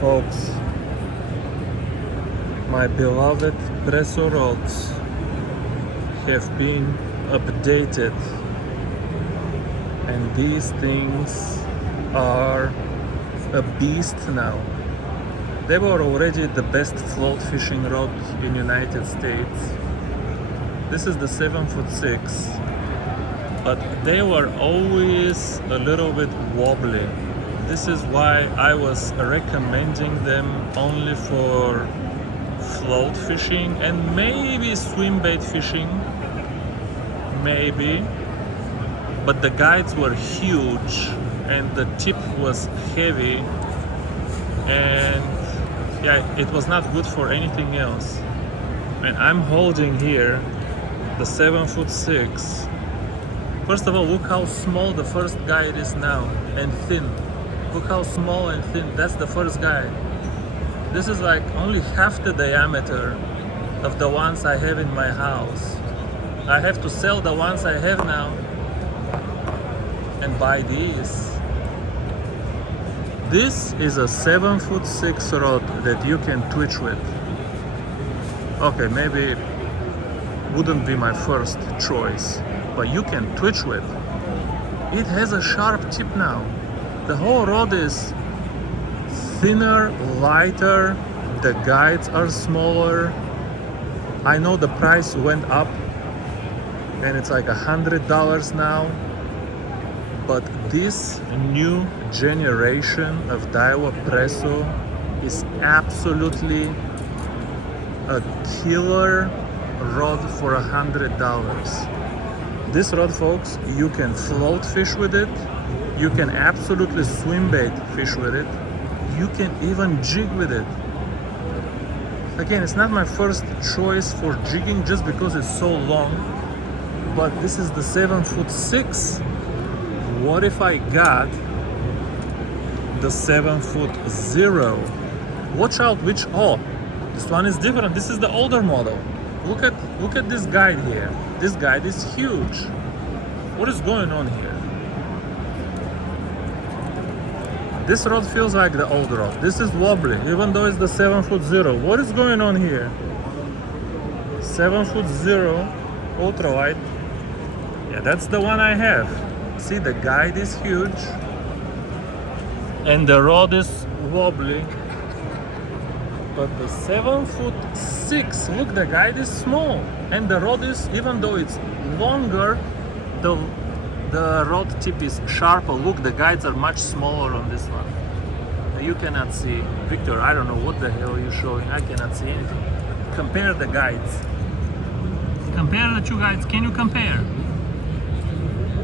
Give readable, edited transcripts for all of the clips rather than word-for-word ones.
Folks, my beloved Presso rods have been updated, and these things are a beast now. They were already the best float fishing rod in United States. This is the 7'6", but they were always a little bit wobbly. This is why I was recommending them only for float fishing and maybe swim bait fishing, maybe. But the guides were huge and the tip was heavy, and yeah, it was not good for anything else. And I'm holding here the 7'6". First of all, look how small the first guide is now, and thin. Look how small and thin. That's the first guide. This is like only half the diameter of the ones I have in my house. I have to sell the ones I have now and buy these. This is a 7'6" rod that you can twitch with. Okay, maybe wouldn't be my first choice, but you can twitch with. It has a sharp tip now. The whole rod is thinner, lighter, the guides are smaller. I know the price went up and it's like $100 now, but this new generation of Daiwa Presso is absolutely a killer rod for $100. This rod, folks, you can float fish with it, you can absolutely swim bait fish with it, you can even jig with it. Again, it's not my first choice for jigging just because it's so long, but this is the 7'6". What if I got the 7'0"? Watch out which, oh, this one is different. This is the older model. Look at this guide here. This guide is huge. What is going on here? This rod feels like the old rod. This is wobbly, even though it's the 7'0". What is going on here? 7'0" ultralight. Yeah, that's the one I have. See, the guide is huge and the rod is wobbly. But the 7'6", look, the guide is small and the rod is, even though it's longer, the rod tip is sharper. Look, the guides are much smaller on this one. You cannot see. Victor, I don't know what the hell you're showing. I cannot see anything. Compare the guides. Compare the two guides. Can you compare?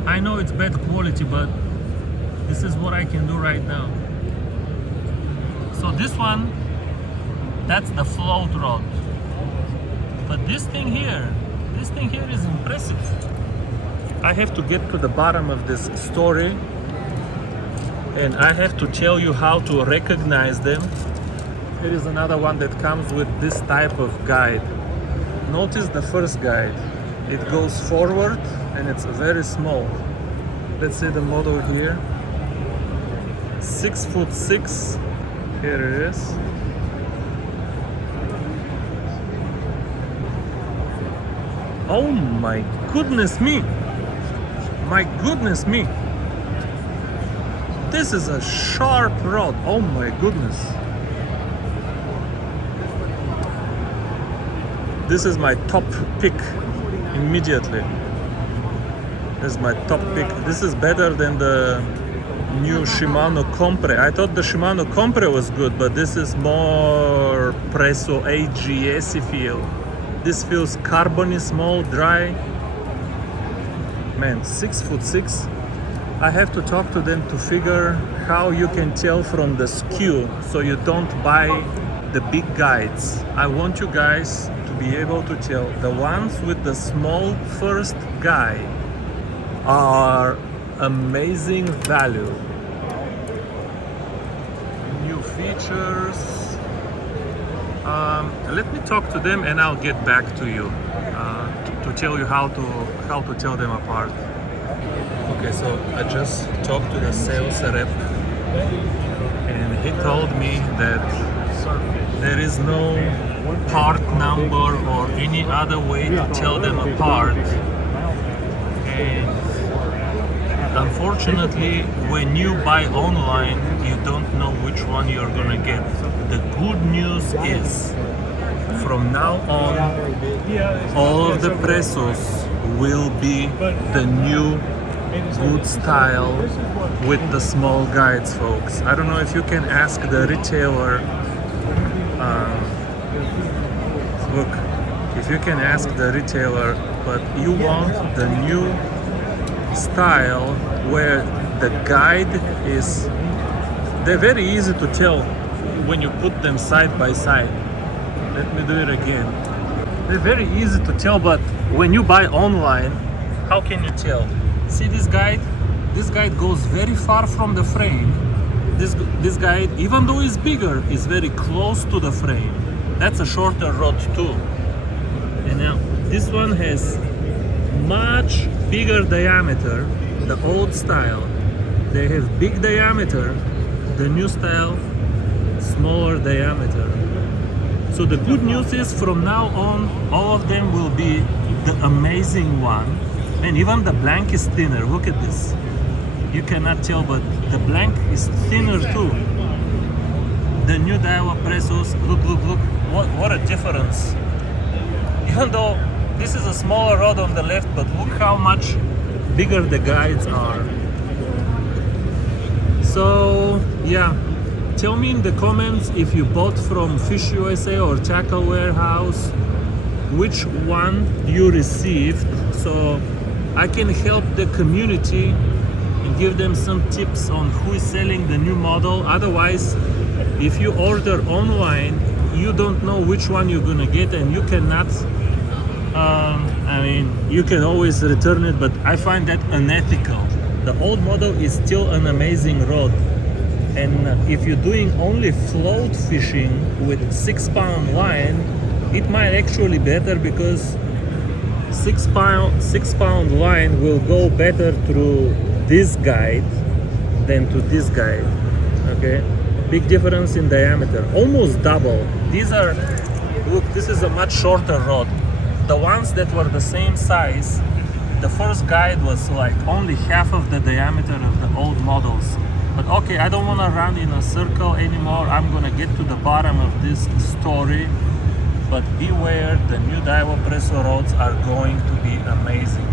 I know it's bad quality, but this is what I can do right now. So this one, that's the float rod. But this thing here is impressive. I have to get to the bottom of this story and I have to tell you how to recognize them. Here is another one that comes with this type of guide. Notice the first guide. It goes forward and it's very small. Let's see the model here. 6'6". Here it is. Oh my goodness me! My goodness me! This is a sharp rod. Oh my goodness! This is my top pick immediately. This is my top pick. This is better than the new Shimano Compre. I thought the Shimano Compre was good, but this is more Presso AGS feel. This feels carbony, small, dry. Man, 6'6". I have to talk to them to figure how you can tell from the skew so you don't buy the big guides. I want you guys to be able to tell. The ones with the small first guide are amazing value. New features. Let me talk to them and I'll get back to you to tell you how to tell them apart. Okay, so I just talked to the sales rep and he told me that there is no part number or any other way to tell them apart. And unfortunately, when you buy online, you don't know which one you're gonna get. The good news is, from now on, all of the Pressos will be the new good style with the small guides, folks. I don't know if you can ask the retailer. Look, if you can ask the retailer, but you want the new style where the guide is, they're very easy to tell when you put them side by side. Let me do it again. They're very easy to tell, but when you buy online, how can you tell? See this guide? This guide goes very far from the frame. This guide, even though it's bigger, is very close to the frame. That's a shorter rod too. And now this one has much bigger diameter, the old style. They have big diameter, the new style, smaller diameter. So the good news is, from now on, all of them will be the amazing one. And even the blank is thinner. Look at this. You cannot tell, but the blank is thinner too. The new Daiwa Pressos, look. What a difference. Even though this is a smaller rod on the left, but look how much bigger the guides are. So yeah, tell me in the comments if you bought from Fish USA or Tackle Warehouse, which one you received, so I can help the community and give them some tips on who is selling the new model. Otherwise, if you order online, you don't know which one you're gonna get, and you cannot, you can always return it, but I find that unethical. The old model is still an amazing rod, and if you're doing only float fishing with 6-pound line, it might actually be better, because 6-pound line will go better through this guide than to this guide. Okay, big difference in diameter, almost double. These are, look, this is a much shorter rod. The ones that were the same size, the first guide was like only half of the diameter of the old models. But okay, I don't want to run in a circle anymore. I'm gonna get to the bottom of this story. But beware, the new Daiwa Presso rods are going to be amazing.